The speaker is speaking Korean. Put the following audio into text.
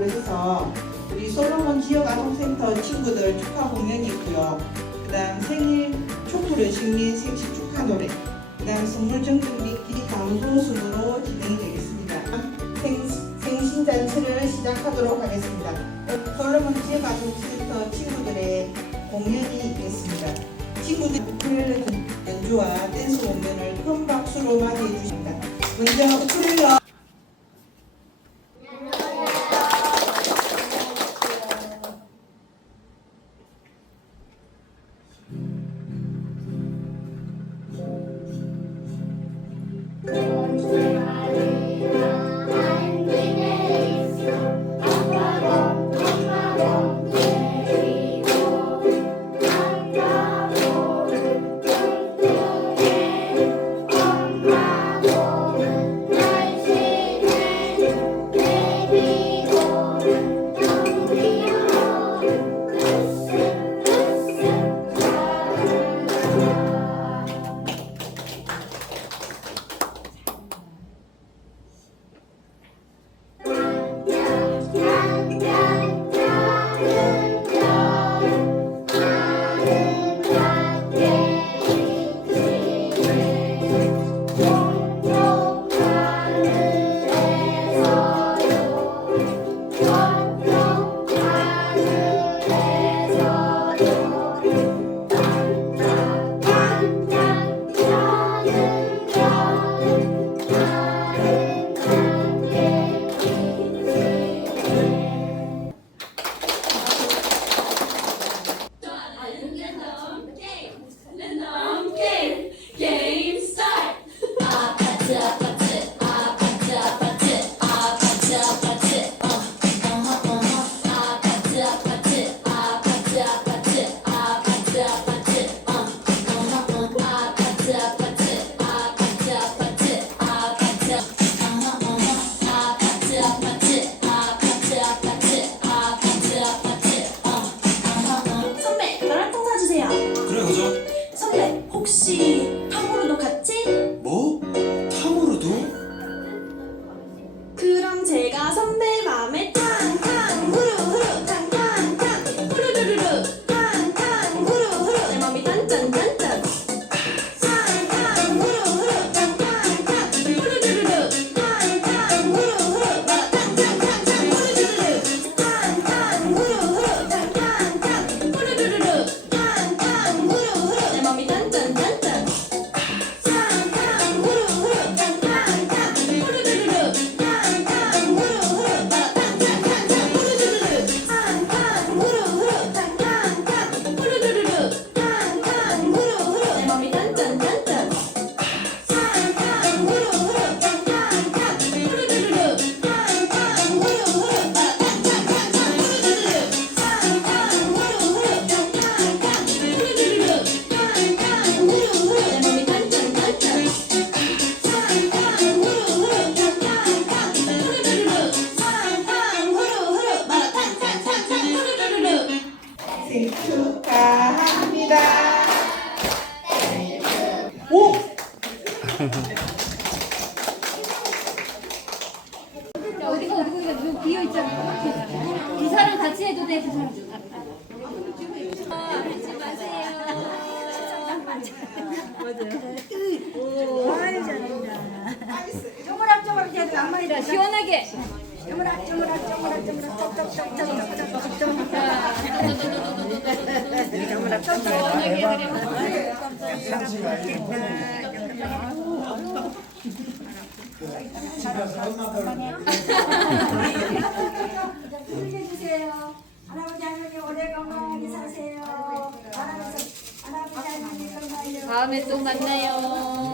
시작으로 해서 우리 솔로몬 지역 아동센터 친구들 축하 공연이 있고요. 그 다음 생일 촛불을 식민 생식 축하 노래, 그 다음 선물 정등 및 길이 감동 순으로 진행이 되겠습니다. 생, 생신 잔치를 시작하도록 하겠습니다. 솔로몬 지역 아동센터 친구들의 공연이 있겠습니다. 친구들 우쿨렐레 연주와 댄스 공연을 큰 박수로 맞이해 주십니다. 먼저 우쿨렐레 축하합니다. 오! 어디가 어디가 누구 비어 있잖아. 이 사람 같이 해도 돼. 그 사람. 아, 하지 마세요. 쪼무락쪼무락 해도 안 많이 자, 시원하게. 쪼무락 쪼무락 쪼무락 쪼무락 쩍쩍쩍쩍쩍쩍쩍 주세요 할아버지 다음에 또 만나요.